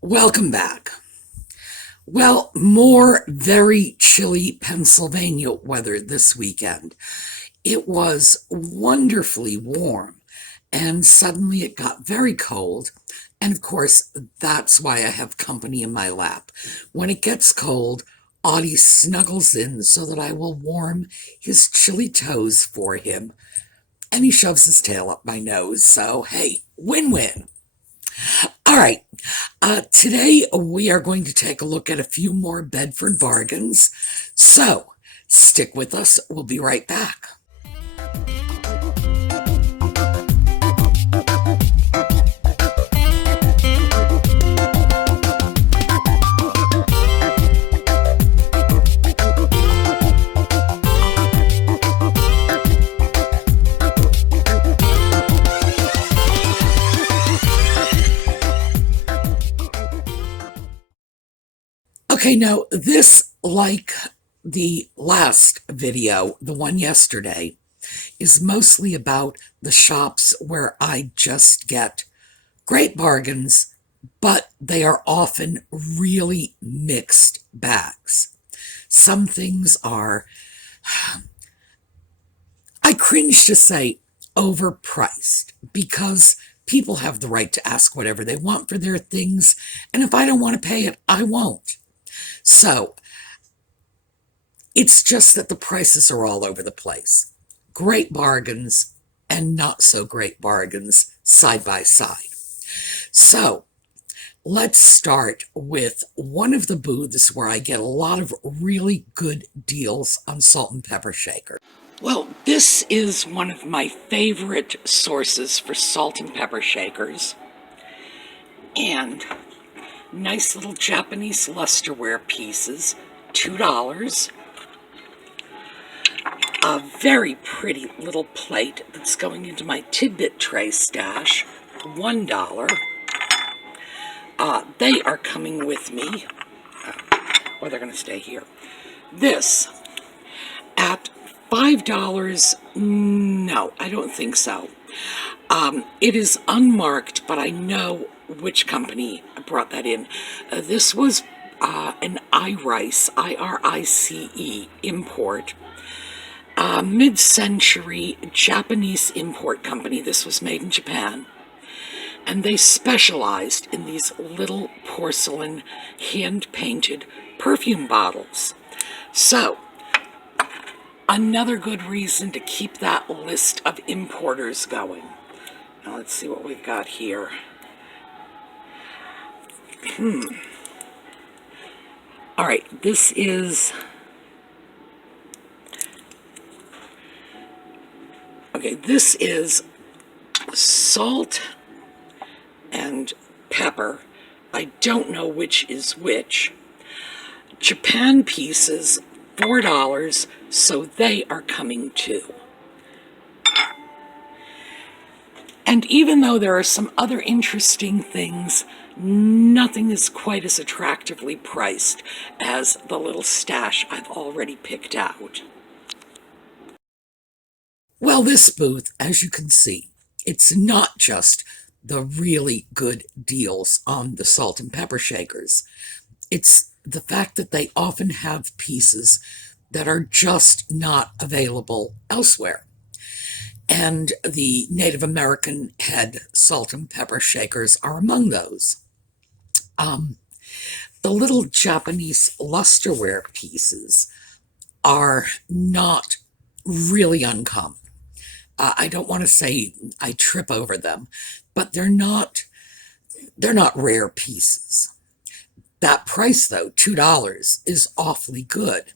Welcome back. Well, more very chilly Pennsylvania weather this weekend. It was wonderfully warm, and suddenly it got very cold. And of course, that's why I have company in my lap. When it gets cold, Audie snuggles in so that I will warm his chilly toes for him, and he shoves his tail up my nose. So, hey, win-win. All right. Today we are going to take a look at a few more Bedford bargains. So stick with us. We'll be right back. Okay, now this, like the last video, the one yesterday, is mostly about the shops where I just get great bargains, but they are often really mixed bags. Some things are, I cringe to say, overpriced because people have the right to ask whatever they want for their things, and if I don't want to pay it, I won't. So it's just that the prices are all over the place. Great bargains and not so great bargains side by side. So let's start with one of the booths where I get a lot of really good deals on salt and pepper shaker. Well, this is one of my favorite sources for salt and pepper shakers. And nice little Japanese lusterware pieces, $2. A very pretty little plate that's going into my Tidbit tray stash, $1. They are coming with me, or they're going to stay here. This, at $5, no, I don't think so. It is unmarked, but I know which company brought that in. This was an iRice, I-R-I-C-E, import. Mid-century Japanese import company. This was made in Japan. And they specialized in these little porcelain, hand-painted perfume bottles. So, another good reason to keep that list of importers going. Now let's see what we've got here. All right, this is... Okay, this is salt and pepper. I don't know which is which. Japan pieces, $4, so they are coming too. And even though there are some other interesting things, nothing is quite as attractively priced as the little stash I've already picked out. Well, this booth, as you can see, it's not just the really good deals on the salt and pepper shakers. It's the fact that they often have pieces that are just not available elsewhere. And the Native American head salt and pepper shakers are among those. The little Japanese lusterware pieces are not really uncommon. I don't want to say I trip over them, but they're not rare pieces. That price, though, $2, is awfully good.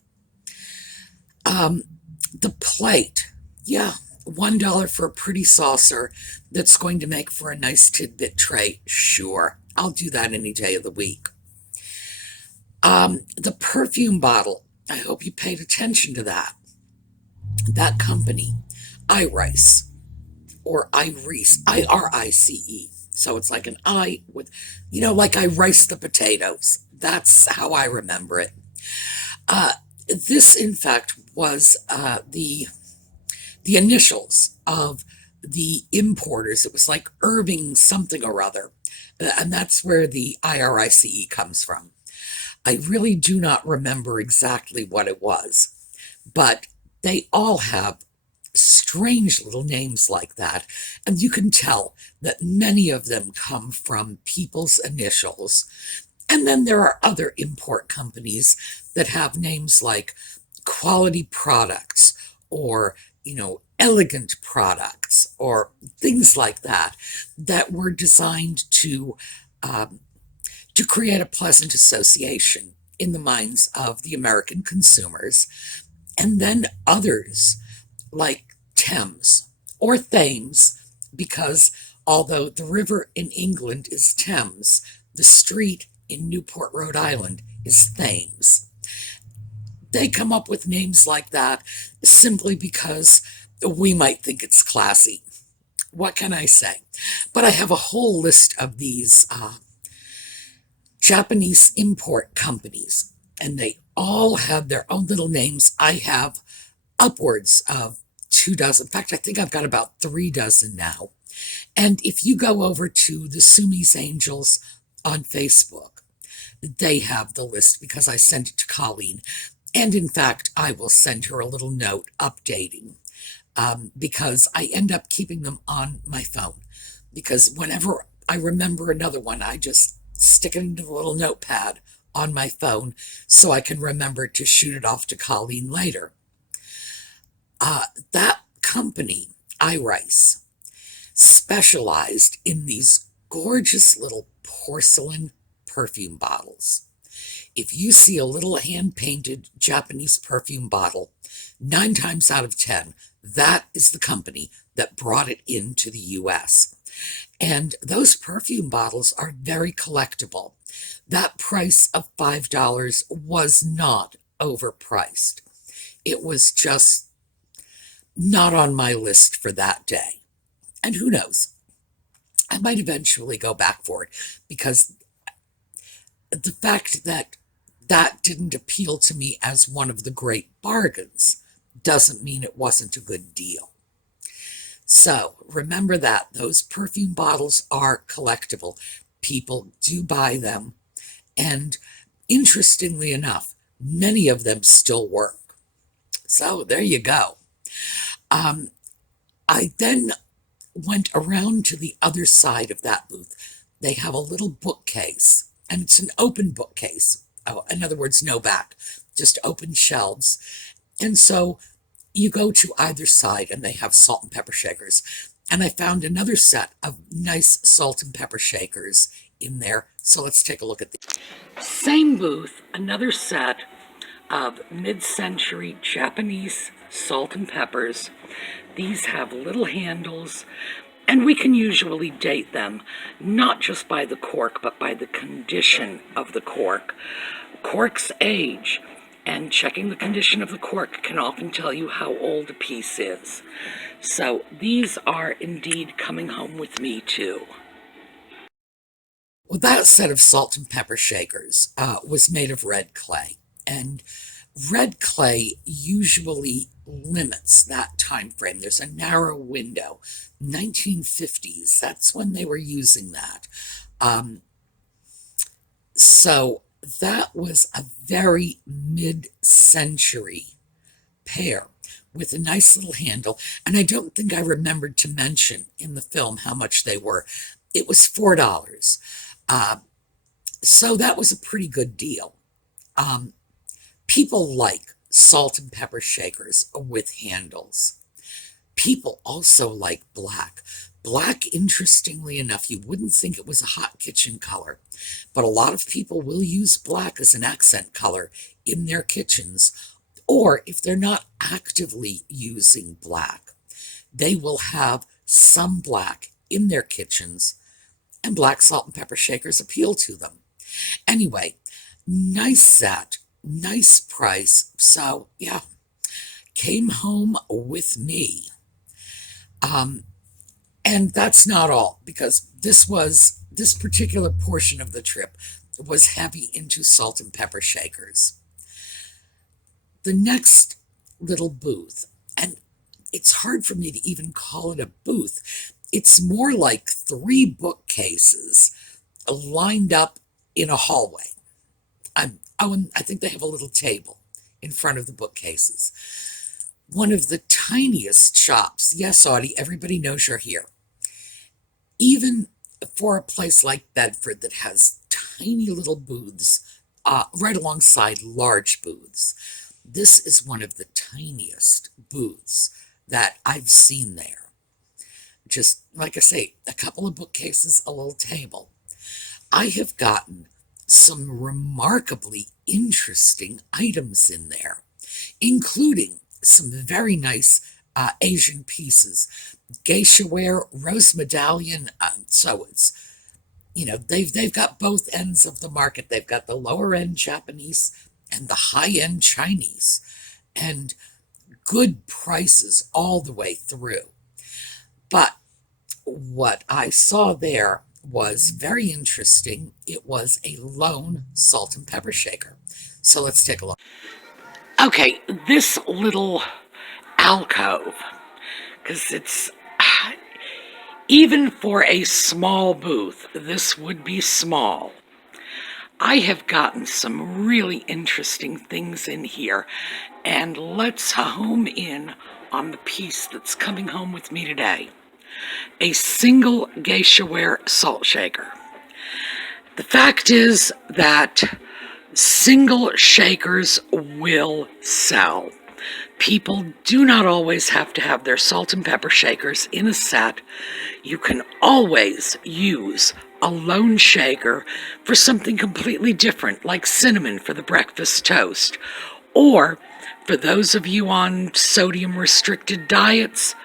The plate, yeah, $1 for a pretty saucer that's going to make for a nice tidbit tray, sure. I'll do that any day of the week. The perfume bottle, I hope you paid attention to that. That company, iRice, or iRice, I-R-I-C-E. So it's like an I with, like I rice the potatoes. That's how I remember it. This, in fact, was the initials of the importers. It was like Irving something or other. And that's where the IRICE comes from. I really do not remember exactly what it was, but they all have strange little names like that. And you can tell that many of them come from people's initials. And then there are other import companies that have names like Quality Products or, Elegant Products or things like that that were designed to create a pleasant association in the minds of the American consumers. And then others like Thames or Thames, because although the river in England is Thames, the street in Newport, Rhode Island is Thames. They come up with names like that simply because we might think it's classy. What can I say? But I have a whole list of these Japanese import companies, and they all have their own little names. I have upwards of 2 dozen. In fact, I think I've got about 3 dozen now. And if you go over to the Sumi's Angels on Facebook, they have the list because I sent it to Colleen. And in fact, I will send her a little note updating because I end up keeping them on my phone. Because whenever I remember another one, I just stick it into the little notepad on my phone so I can remember to shoot it off to Colleen later. That company, iRice, specialized in these gorgeous little porcelain perfume bottles. If you see a little hand-painted Japanese perfume bottle, 9 times out of 10, that is the company that brought it into the US. And those perfume bottles are very collectible. That price of $5 was not overpriced. It was just not on my list for that day. And who knows? I might eventually go back for it because the fact that that didn't appeal to me as one of the great bargains doesn't mean it wasn't a good deal. So remember that those perfume bottles are collectible. People do buy them. And interestingly enough, many of them still work. So there you go. I then went around to the other side of that booth. They have a little bookcase, and it's an open bookcase. Oh, in other words, no back, just open shelves. And so you go to either side and they have salt and pepper shakers. And I found another set of nice salt and pepper shakers in there. So let's take a look at the same booth, another set of mid-century Japanese salt and peppers. These have little handles, and we can usually date them, not just by the cork, but by the condition of the cork. Corks age, and checking the condition of the cork can often tell you how old a piece is. So these are indeed coming home with me too. Well, that set of salt and pepper shakers was made of red clay, and red clay usually limits that time frame. There's a narrow window. 1950s, that's when they were using that. So that was a very mid-century pair with a nice little handle. And I don't think I remembered to mention in the film how much they were. It was $4. So that was a pretty good deal. People like salt and pepper shakers with handles. People also like black. Black, interestingly enough, you wouldn't think it was a hot kitchen color, but a lot of people will use black as an accent color in their kitchens, or if they're not actively using black, they will have some black in their kitchens, and black salt and pepper shakers appeal to them. Anyway, nice set, nice price, so yeah, came home with me. And that's not all, because this particular portion of the trip was heavy into salt and pepper shakers. The next little booth, and it's hard for me to even call it a booth, it's more like 3 bookcases lined up in a hallway. I think they have a little table in front of the bookcases. One of the tiniest shops. Yes, Audie, everybody knows you're here. Even for a place like Bedford that has tiny little booths right alongside large booths, this is one of the tiniest booths that I've seen there. Just like I say, a couple of bookcases, a little table. I have gotten some remarkably interesting items in there, including some very nice Asian pieces, geisha ware, rose medallion. So it's, they've got both ends of the market. They've got the lower end Japanese and the high end Chinese, and good prices all the way through. But what I saw there was very interesting. It was a lone salt and pepper shaker. So let's take a look. Okay, this little alcove, because it's even for a small booth, this would be small. I have gotten some really interesting things in here, and let's home in on the piece that's coming home with me today. A single geisha ware salt shaker. The fact is that single shakers will sell. People do not always have to have their salt and pepper shakers in a set. You can always use a lone shaker for something completely different, like cinnamon for the breakfast toast. Or, for those of you on sodium-restricted diets,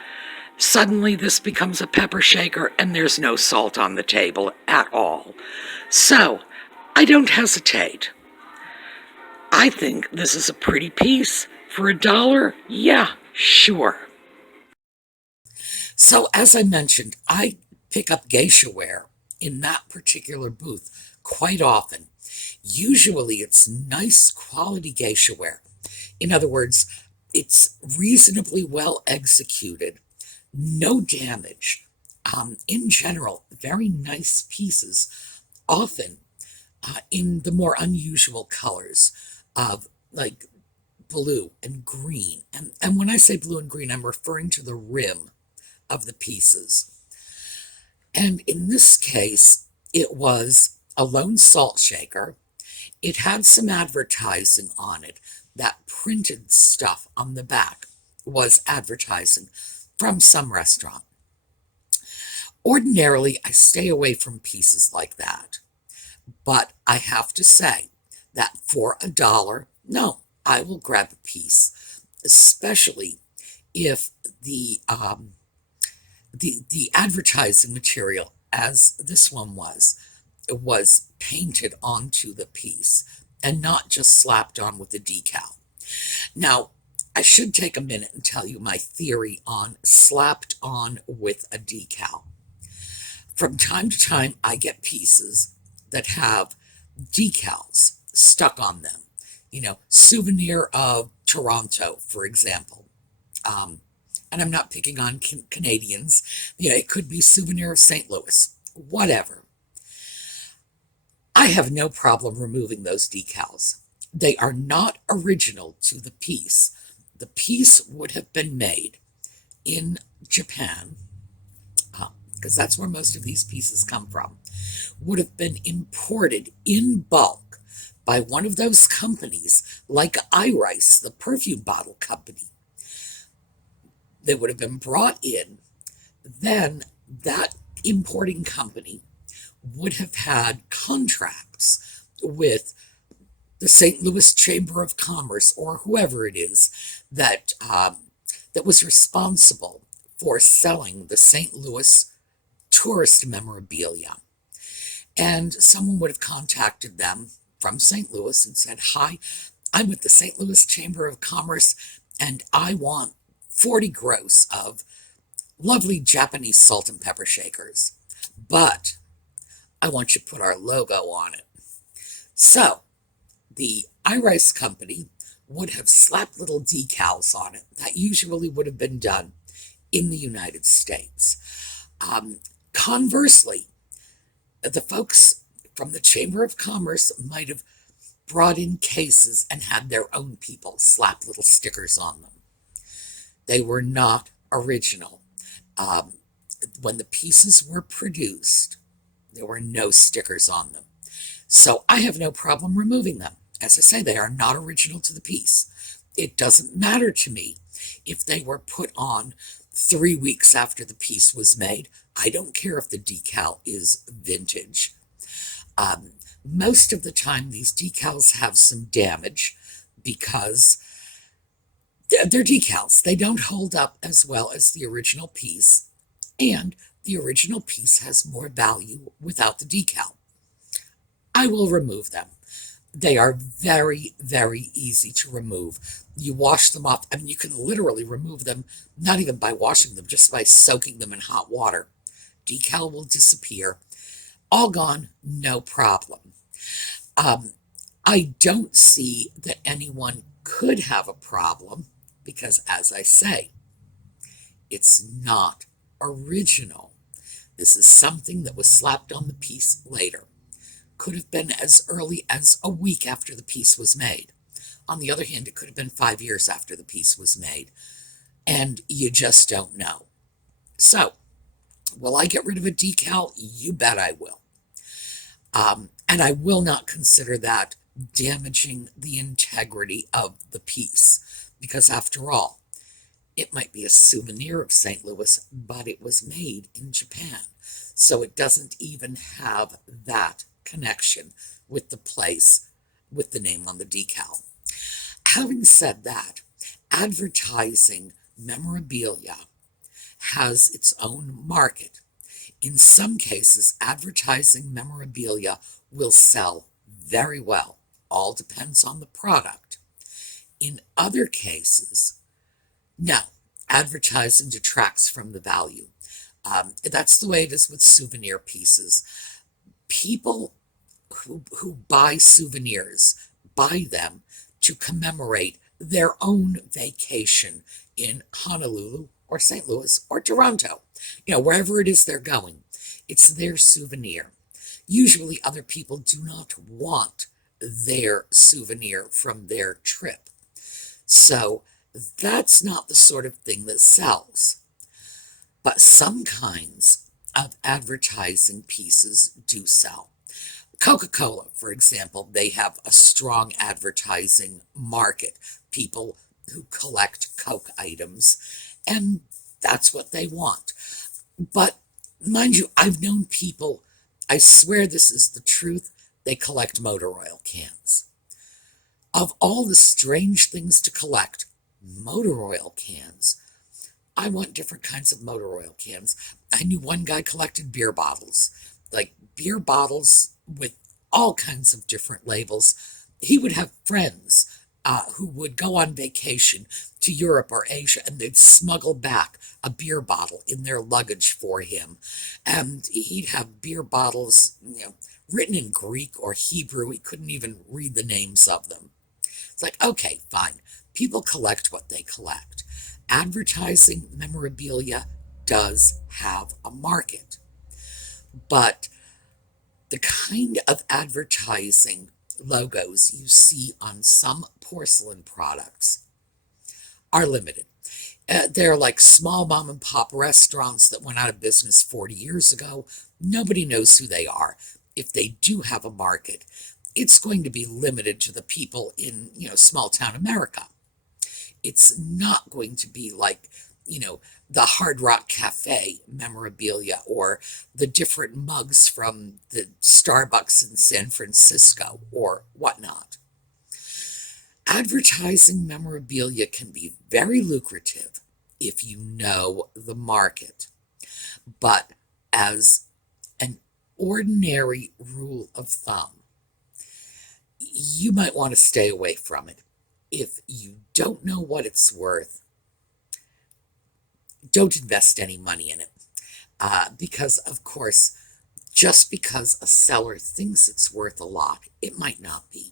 suddenly this becomes a pepper shaker and there's no salt on the table at all. So, I don't hesitate. I think this is a pretty piece. For $1, yeah, sure. So as I mentioned, I pick up geisha ware in that particular booth quite often. Usually it's nice quality geisha ware. In other words, it's reasonably well executed, no damage. In general, very nice pieces, often in the more unusual colors of like blue and green. And when I say blue and green, I'm referring to the rim of the pieces. And in this case, it was a lone salt shaker. It had some advertising on it. That printed stuff on the back was advertising from some restaurant. Ordinarily, I stay away from pieces like that. But I have to say that for $1, no, I will grab a piece, especially if the advertising material, as this one was painted onto the piece and not just slapped on with a decal. Now, I should take a minute and tell you my theory on slapped on with a decal. From time to time, I get pieces that have decals stuck on them. Souvenir of Toronto, for example. And I'm not picking on Canadians. It could be souvenir of St. Louis, whatever. I have no problem removing those decals. They are not original to the piece. The piece would have been made in Japan, because that's where most of these pieces come from, would have been imported in bulk by one of those companies like Iris, the perfume bottle company. They would have been brought in. Then that importing company would have had contracts with the St. Louis Chamber of Commerce or whoever it is that was responsible for selling the St. Louis tourist memorabilia. And someone would have contacted them from St. Louis and said, "Hi, I'm with the St. Louis Chamber of Commerce, and I want 40 gross of lovely Japanese salt and pepper shakers, but I want you to put our logo on it." So the Iris company would have slapped little decals on it. That usually would have been done in the United States. Conversely, the folks from the Chamber of Commerce might have brought in cases and had their own people slap little stickers on them. They were not original. Um, when the pieces were produced, there were no stickers on them. So I have no problem removing them. As I say, they are not original to the piece. It doesn't matter to me if they were put on 3 weeks after the piece was made. I don't care if the decal is vintage. Most of the time, these decals have some damage because they're decals. They don't hold up as well as the original piece, and the original piece has more value without the decal. I will remove them. They are very, very easy to remove. You wash them off. I mean, you can literally remove them, not even by washing them, just by soaking them in hot water. Decal will disappear. All gone, no problem. I don't see that anyone could have a problem because, as I say, it's not original. This is something that was slapped on the piece later. Could have been as early as a week after the piece was made. On the other hand, it could have been 5 years after the piece was made, and you just don't know. So, will I get rid of a decal? You bet I will. And I will not consider that damaging the integrity of the piece, because after all, it might be a souvenir of St. Louis, but it was made in Japan. So it doesn't even have that connection with the place, with the name on the decal. Having said that, advertising memorabilia has its own market. In some cases, advertising memorabilia will sell very well. All depends on the product. In other cases, no, advertising detracts from the value. That's the way it is with souvenir pieces. People who buy souvenirs buy them to commemorate their own vacation in Honolulu or St. Louis or Toronto. Wherever it is they're going, it's their souvenir. Usually other people do not want their souvenir from their trip. So that's not the sort of thing that sells. But some kinds of advertising pieces do sell. Coca-Cola, for example, they have a strong advertising market. People who collect Coke items, and that's what they want. But mind you, I've known people, I swear this is the truth, they collect motor oil cans. Of all the strange things to collect, motor oil cans. I want different kinds of motor oil cans. I knew one guy collected beer bottles, like beer bottles with all kinds of different labels. He would have friends who would go on vacation to Europe or Asia, and they'd smuggle back a beer bottle in their luggage for him. And he'd have beer bottles, written in Greek or Hebrew. He couldn't even read the names of them. It's like, okay, fine. People collect what they collect. Advertising memorabilia does have a market. But the kind of advertising logos you see on some porcelain products are limited. They're like small mom and pop restaurants that went out of business 40 years ago. Nobody knows who they are. If they do have a market, it's going to be limited to the people in, small town America. It's not going to be like, the Hard Rock Cafe memorabilia or the different mugs from the Starbucks in San Francisco or whatnot. Advertising memorabilia can be very lucrative if you know the market. But as an ordinary rule of thumb, you might want to stay away from it. If you don't know what it's worth, don't invest any money in it. Because, of course, just because a seller thinks it's worth a lot, it might not be.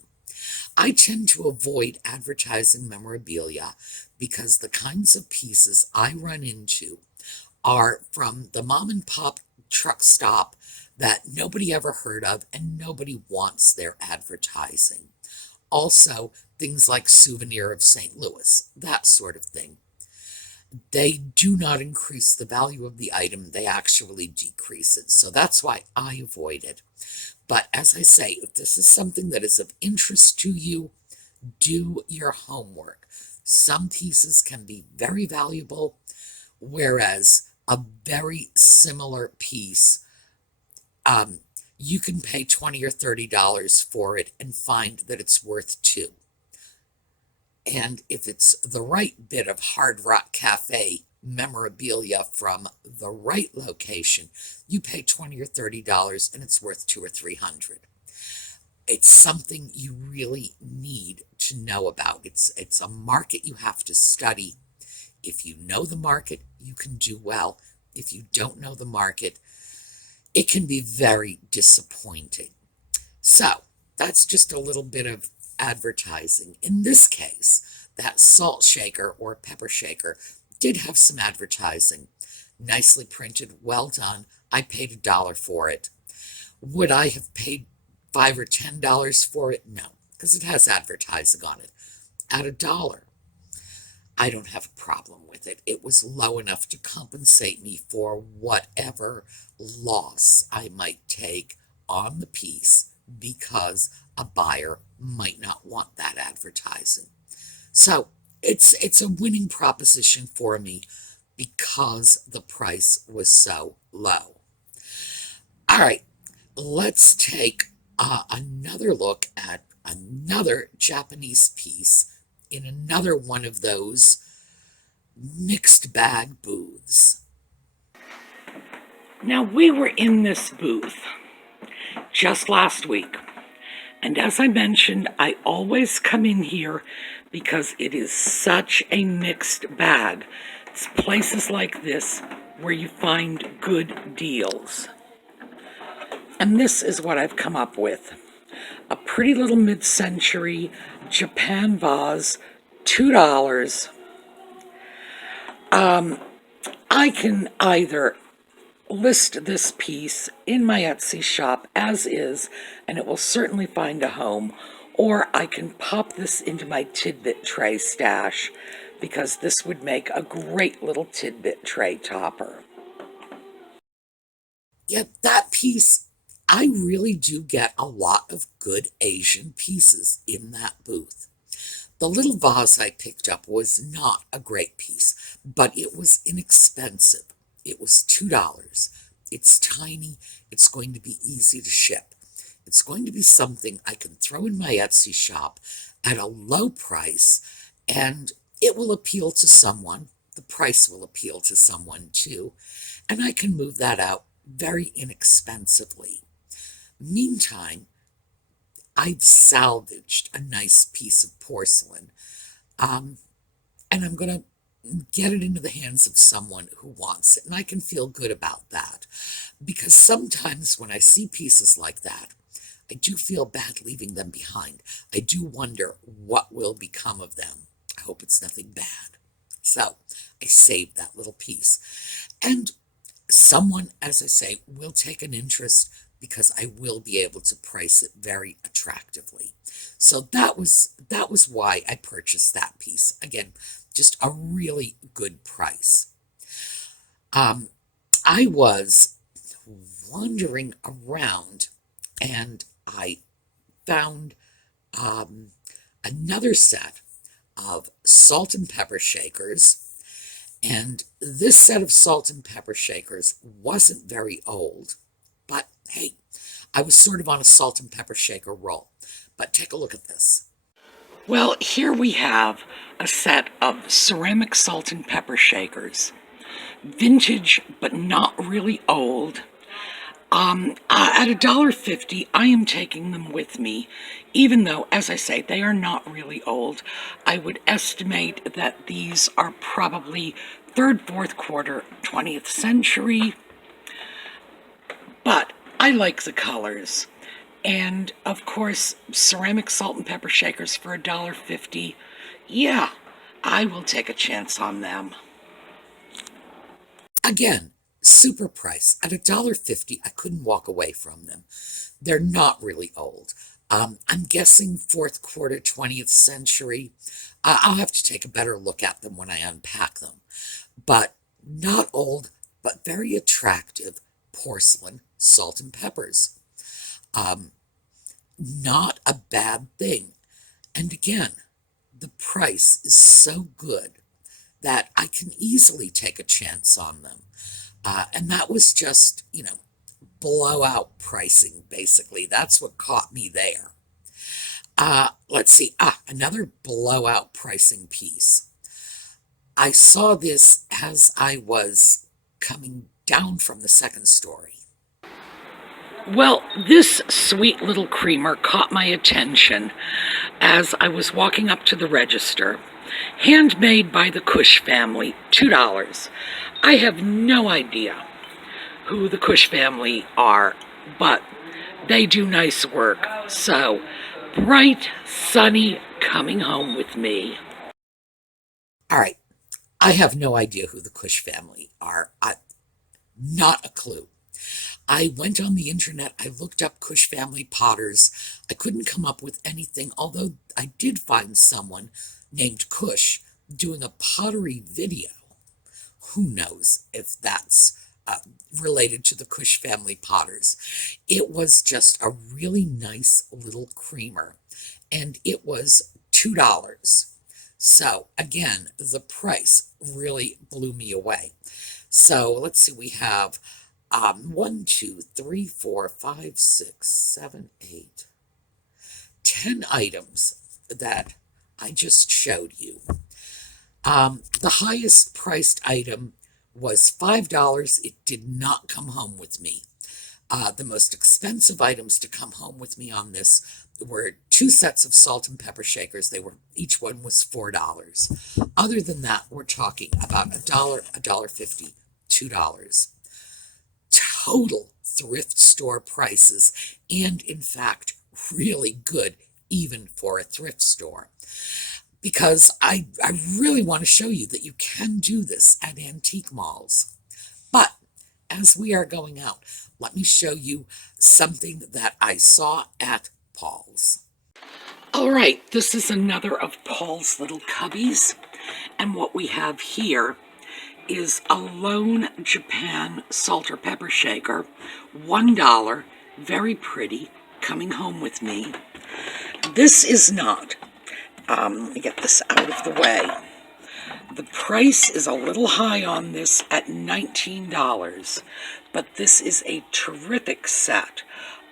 I tend to avoid advertising memorabilia because the kinds of pieces I run into are from the mom and pop truck stop that nobody ever heard of and nobody wants their advertising. Also, things like Souvenir of St. Louis, that sort of thing. They do not increase the value of the item, they actually decrease it. So that's why I avoid it. But as I say, if this is something that is of interest to you, do your homework. Some pieces can be very valuable, whereas a very similar piece, you can pay $20 or $30 for it and find that it's worth $2. And if it's the right bit of Hard Rock Cafe memorabilia from the right location, you pay $20 or $30 and it's worth $200 or $300. It's something you really need to know about. It's a market you have to study. If you know the market, you can do well. If you don't know the market, it can be very disappointing. So that's just a little bit of advertising. In this case, that salt shaker or pepper shaker did have some advertising. Nicely printed, well done. I paid $1 for it. Would I have paid $5 or $10 for it? No, because it has advertising on it. At $1, I don't have a problem with it. It was low enough to compensate me for whatever loss I might take on the piece because a buyer might not want that advertising. So it's a winning proposition for me because the price was so low. All right, let's take another look at another Japanese piece in another one of those mixed bag booths. Now, we were in this booth just last week, and as I mentioned, I always come in here because it is such a mixed bag. It's places like this where you find good deals. And this is what I've come up with. A pretty little mid-century Japan vase, $2. I can either list this piece in my Etsy shop as is, and it will certainly find a home, or I can pop this into my Tidbit tray stash, because this would make a great little Tidbit tray topper. Yet that piece, I really do get a lot of good Asian pieces in that booth. The little vase I picked up was not a great piece, but it was inexpensive. It was $2. It's tiny. It's going to be easy to ship. It's going to be something I can throw in my Etsy shop at a low price, and it will appeal to someone. The price will appeal to someone too, and I can move that out very inexpensively. Meantime, I've salvaged a nice piece of porcelain, and I'm going to get it into the hands of someone who wants it, and I can feel good about that, because sometimes when I see pieces like that, I do feel bad leaving them behind. I do wonder what will become of them. I hope it's nothing bad. So I saved that little piece, and someone, as I say, will take an interest because I will be able to price it very attractively. So that was why I purchased that piece. Again, just a really good price. I was wandering around and I found another set of salt and pepper shakers. And this set of salt and pepper shakers wasn't very old, but hey, I was sort of on a salt and pepper shaker roll. But take a look at this. Well, here we have a set of ceramic salt and pepper shakers. Vintage, but not really old. At $1.50, I am taking them with me, even though, as I say, they are not really old. I would estimate that these are probably 3rd, 4th quarter 20th century, but I like the colors. And, of course, ceramic salt and pepper shakers for $1.50. Yeah, I will take a chance on them. Again, super price at $1.50. I couldn't walk away from them. They're not really old. I'm guessing fourth quarter 20th century. I'll have to take a better look at them when I unpack them. But not old, but very attractive porcelain salt and peppers. Not a bad thing. And again, the price is so good that I can easily take a chance on them. And that was just, blowout pricing, basically. That's what caught me there. Let's see. Another blowout pricing piece. I saw this as I was coming down from the second story. Well, this sweet little creamer caught my attention as I was walking up to the register. Handmade by the Cush family, $2. I have no idea who the Cush family are, but they do nice work. So, bright, sunny, coming home with me. All right, I have no idea who the Cush family are. Not a clue. I went on the internet, I looked up Cush family potters. I couldn't come up with anything, although I did find someone named Cush doing a pottery video. Who knows if that's related to the Cush family potters. It was just a really nice little creamer, and it was $2. So again, the price really blew me away. So let's see, we have 1, 2, 3, 4, 5, 6, 7, 8, 10 items that I just showed you. The highest priced item was $5. It did not come home with me. The most expensive items to come home with me on this were 2 sets of salt and pepper shakers. Each one was $4. Other than that, we're talking about $1, $1.50, $2. Total thrift store prices, and in fact, really good even for a thrift store. Because I really want to show you that you can do this at antique malls. But as we are going out, let me show you something that I saw at Paul's. All right, this is another of Paul's little cubbies. And what we have here is a Lone Japan salt or pepper shaker, $1, very pretty, coming home with me. This is not. Let me get this out of the way. The price is a little high on this at $19, but this is a terrific set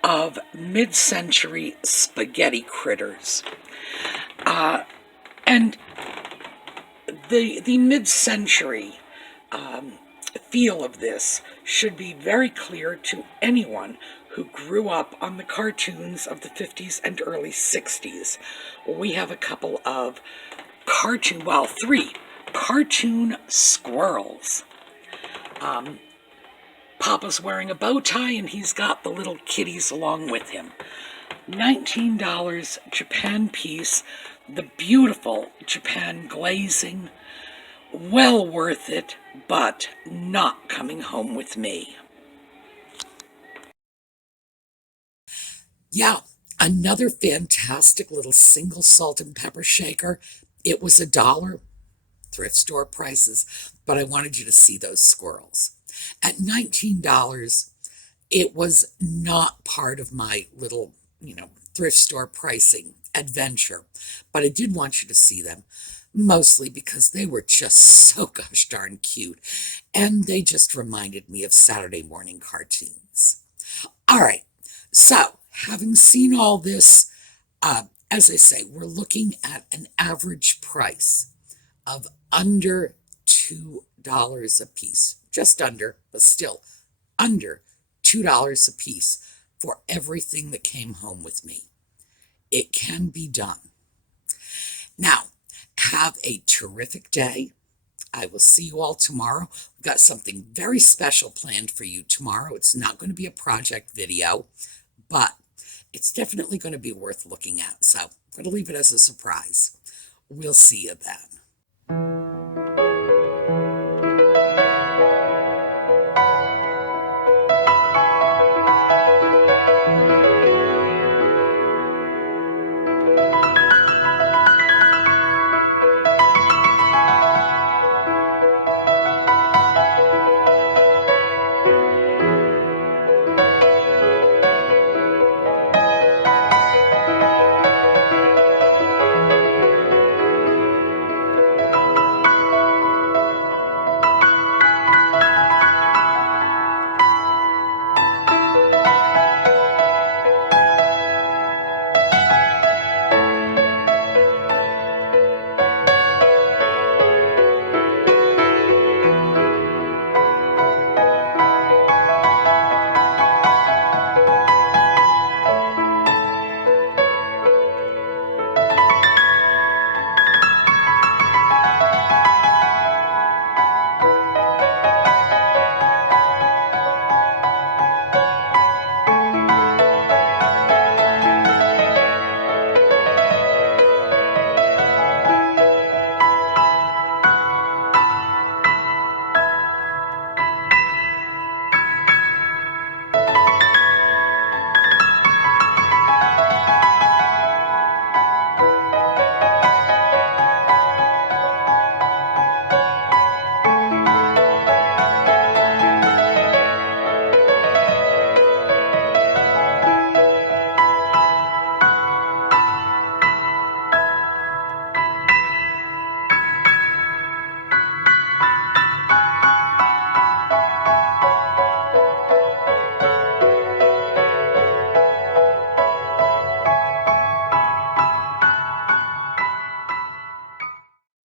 of mid-century spaghetti critters. And the mid-century feel of this should be very clear to anyone who grew up on the cartoons of the 50s and early 60s. We have a couple of three cartoon squirrels. Papa's wearing a bow tie and he's got the little kitties along with him. $19 Japan piece, the beautiful Japan glazing. Well worth it, but not coming home with me. Yeah, another fantastic little single salt and pepper shaker. It was $1, thrift store prices, but I wanted you to see those squirrels. At $19, it was not part of my little, thrift store pricing adventure, but I did want you to see them, mostly because they were just so gosh darn cute, and they just reminded me of Saturday morning cartoons. All right, so having seen all this, as I say, we're looking at an average price of under $2 a piece. Just under, but still under $2 a piece for everything that came home with me. It can be done. Now, have a terrific day. I will see you all tomorrow. We've got something very special planned for you tomorrow. It's not going to be a project video, but it's definitely going to be worth looking at. So I'm going to leave it as a surprise. We'll see you then.